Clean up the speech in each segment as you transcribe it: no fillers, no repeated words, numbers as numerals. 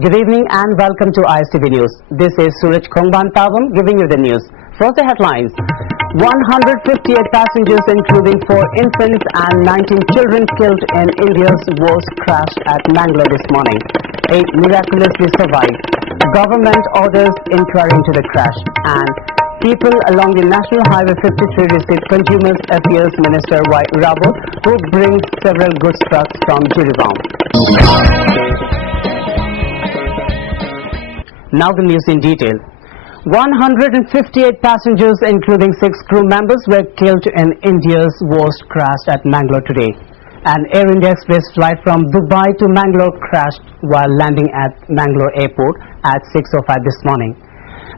Good evening and welcome to ISTV News. This is Suraj Khongban giving you the news. First, the headlines. 158 passengers including 4 infants and 19 children killed in India's worst crash at Mangalore this morning. 8 miraculously survived. Government orders inquiry into the crash. And people along the National Highway 53 received Consumer Affairs Minister Y. Rabot, who brings several goods trucks from Jiribam. Now the news in detail. 158 passengers including 6 crew members were killed in India's worst crash at Mangalore today. An Air India Express flight from Dubai to Mangalore crashed while landing at Mangalore airport at 6:05 this morning.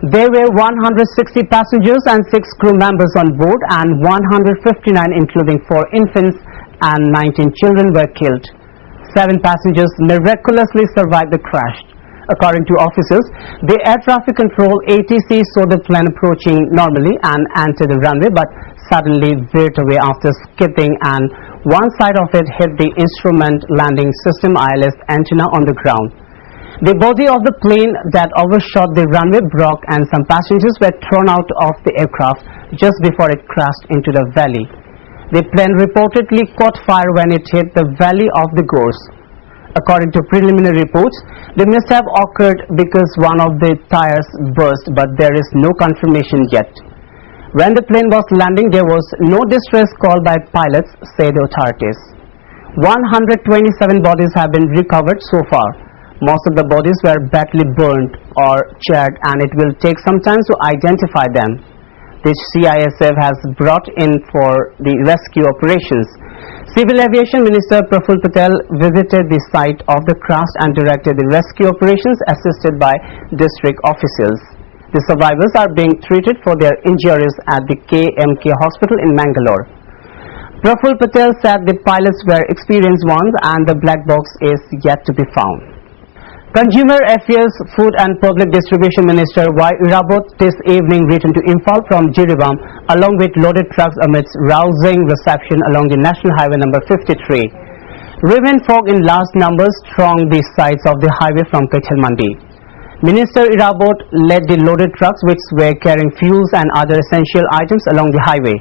There were 160 passengers and 6 crew members on board, and 159 including 4 infants and 19 children were killed. 7 passengers miraculously survived the crash. According to officers, the air traffic control ATC saw the plane approaching normally and entered the runway, but suddenly veered away after skidding, and one side of it hit the instrument landing system ILS antenna on the ground. The body of the plane that overshot the runway broke, and some passengers were thrown out of the aircraft just before it crashed into the valley. The plane reportedly caught fire when it hit the valley of the Gorse. According to preliminary reports, the mishap occurred because one of the tires burst, but there is no confirmation yet. When the plane was landing, there was no distress call by pilots, say the authorities. 127 bodies have been recovered so far. Most of the bodies were badly burned or charred, and it will take some time to identify them. The CISF has brought in for the rescue operations. Civil Aviation Minister Praful Patel visited the site of the crash and directed the rescue operations assisted by district officials. The survivors are being treated for their injuries at the KMK hospital in Mangalore. Praful Patel said the pilots were experienced ones and the black box is yet to be found. Consumer Affairs, Food and Public Distribution Minister Y. Rabot this evening returned to Imphal from Jiribam along with loaded trucks amidst rousing reception along the National Highway number 53. Rain fog in large numbers thronged the sides of the highway from Kachal Mandi. Minister Rabot led the loaded trucks which were carrying fuels and other essential items along the highway.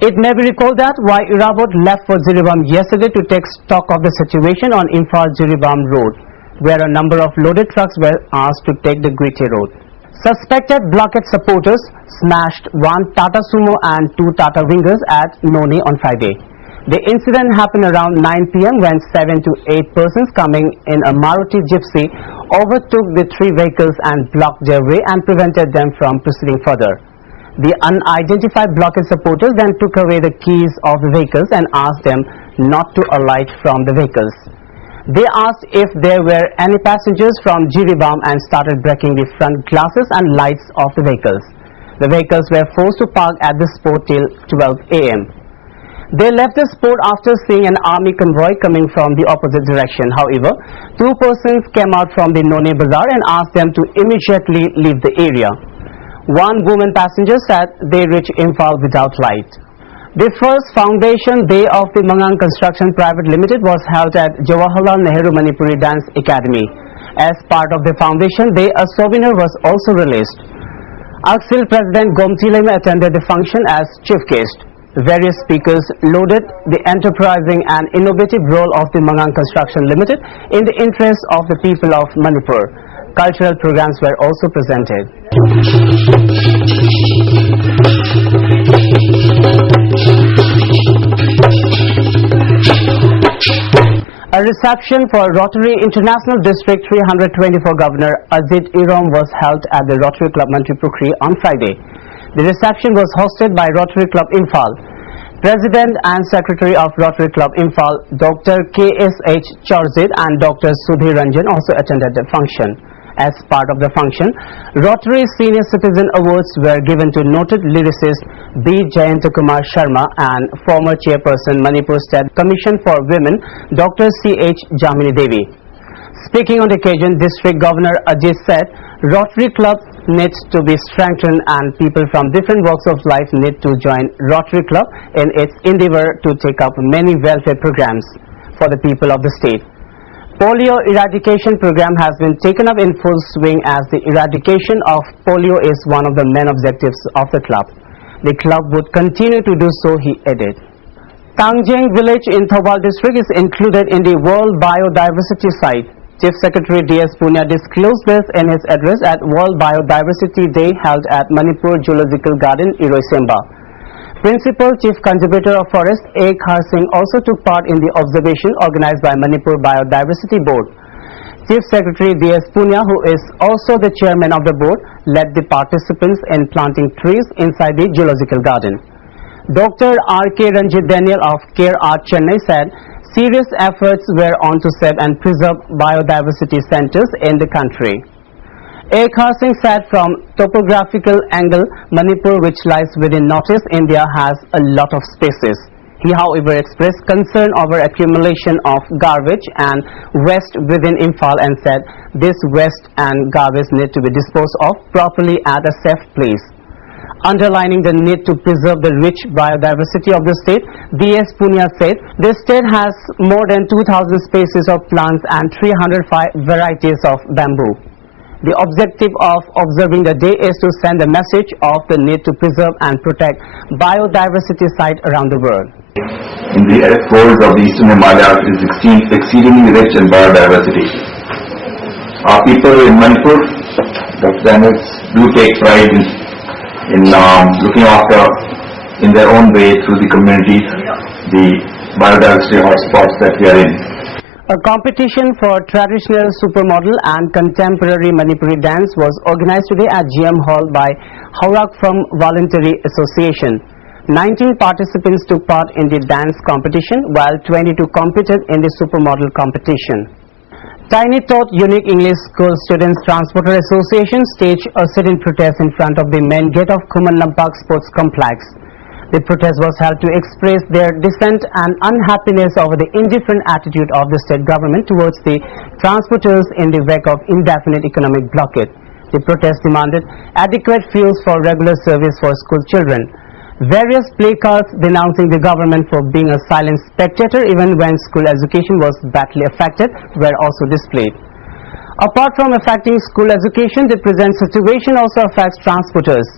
It may be recalled that Y. Rabot left for Jiribam yesterday to take stock of the situation on Imphal-Jiribam road, where a number of loaded trucks were asked to take the gritty road. Suspected blockade supporters smashed 1 Tata Sumo and 2 Tata Wingers at Noni on Friday. The incident happened around 9 p.m. when 7 to 8 persons coming in a Maruti Gypsy overtook the 3 vehicles and blocked their way and prevented them from proceeding further. The unidentified blockade supporters then took away the keys of the vehicles and asked them not to alight from the vehicles. They asked if there were any passengers from Jiribam and started breaking the front glasses and lights of the vehicles. The vehicles were forced to park at the spot till 12 a.m. They left the spot after seeing an army convoy coming from the opposite direction. However, 2 persons came out from the Noni Bazaar and asked them to immediately leave the area. 1 woman passenger said they reached Imphal without light. The first foundation day of the Mangang Construction Private Limited was held at Jawaharlal Nehru Manipuri Dance Academy. As part of the foundation day, a souvenir was also released. AXIL President Gomti Lema attended the function as chief guest. Various speakers lauded the enterprising and innovative role of the Mangang Construction Limited in the interest of the people of Manipur. Cultural programs were also presented. A reception for Rotary International District 324 Governor Ajit Irom was held at the Rotary Club Mantripukri on Friday. The reception was hosted by Rotary Club Imphal. President and Secretary of Rotary Club Imphal, Dr. K.S.H. Charzit and Dr. Sudhir Ranjan also attended the function. As part of the function, Rotary Senior Citizen Awards were given to noted lyricist B. Jayantakumar Sharma and former Chairperson Manipur State Commission for Women, Dr. C.H. Jamini Devi. Speaking on the occasion, District Governor Ajit said, Rotary Club needs to be strengthened and people from different walks of life need to join Rotary Club in its endeavor to take up many welfare programs for the people of the state. Polio eradication program has been taken up in full swing as the eradication of polio is one of the main objectives of the club. The club would continue to do so, he added. Tangjeng village in Thoubal district is included in the World Biodiversity Site. Chief Secretary D.S. Punia disclosed this in his address at World Biodiversity Day held at Manipur Zoological Garden, Iroisemba. Principal Chief Conservator of Forest A. Khar Singh also took part in the observation organized by Manipur Biodiversity Board. Chief Secretary D.S. Punia, who is also the chairman of the board, led the participants in planting trees inside the zoological garden. Dr. R.K. Ranjit Daniel of Care Art Chennai said serious efforts were on to save and preserve biodiversity centers in the country. A. Khar Singh said from topographical angle, Manipur, which lies within Northeast India, has a lot of spaces. He, however, expressed concern over accumulation of garbage and waste within Imphal and said this waste and garbage need to be disposed of properly at a safe place. Underlining the need to preserve the rich biodiversity of the state, D.S. Punia said the state has more than 2,000 species of plants and 305 varieties of bamboo. The objective of observing the day is to send a message of the need to preserve and protect biodiversity sites around the world. In the arid forests of the eastern Himalayas is exceedingly rich in biodiversity. Our people in Manipur, the Daniels, do take pride in looking after, in their own way through the communities, the biodiversity hotspots that we are in. A competition for traditional supermodel and contemporary Manipuri dance was organized today at GM Hall by Haurak From Voluntary Association. 19 participants took part in the dance competition while 22 competed in the supermodel competition. Tiny Tot Unique English School Students Transporter Association staged a sit-in protest in front of the main gate of Khuman Lampak Sports Complex. The protest was held to express their dissent and unhappiness over the indifferent attitude of the state government towards the transporters in the wake of indefinite economic blockade. The protest demanded adequate fuels for regular service for school children. Various placards denouncing the government for being a silent spectator even when school education was badly affected were also displayed. Apart from affecting school education, the present situation also affects transporters.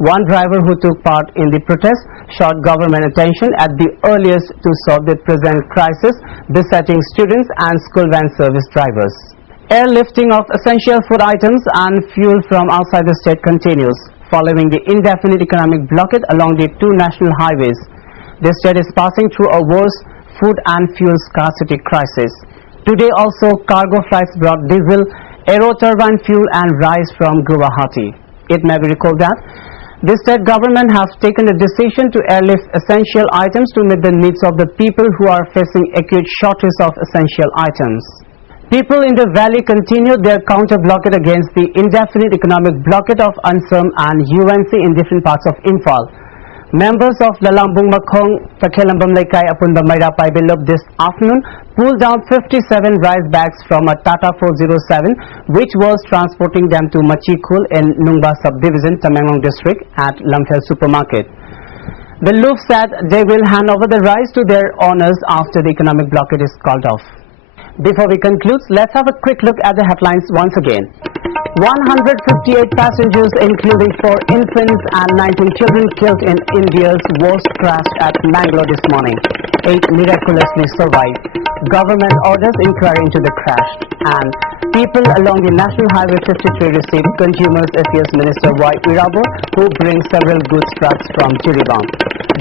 One driver who took part in the protest sought government attention at the earliest to solve the present crisis besetting students and school van service drivers. Airlifting of essential food items and fuel from outside the state continues following the indefinite economic blockade along the two national highways. The state is passing through a worse food and fuel scarcity crisis. Today also cargo flights brought diesel, aero turbine fuel and rice from Guwahati. It may be recalled that the state government has taken a decision to airlift essential items to meet the needs of the people who are facing acute shortage of essential items. People in the valley continued their counter-blockade against the indefinite economic blockade of UNSUM and UNC in different parts of Imphal. Members of Lalambung Makhong, Takhelambam Laikai Apunda Maira Paibilop this afternoon pulled down 57 rice bags from a Tata 407 which was transporting them to Machikul in Nungba subdivision, Tamenglong district at Lamphel supermarket. The Loof said they will hand over the rice to their owners after the economic blockade is called off. Before we conclude, let's have a quick look at the headlines once again. 158 passengers including 4 infants and 19 children killed in India's worst crash at Mangalore this morning. 8 miraculously survived. Government orders inquiry into the crash. And people along the National Highway 53 received Consumers Affairs Minister Y. Irabo, who brings several goods trucks from Jiribam.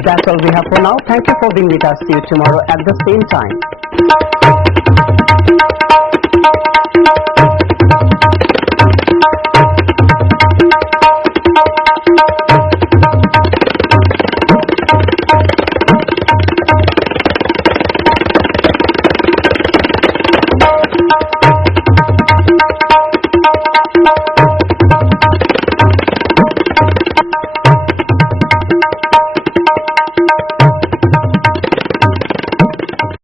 That's all we have for now. Thank you for being with us. See you tomorrow at the same time.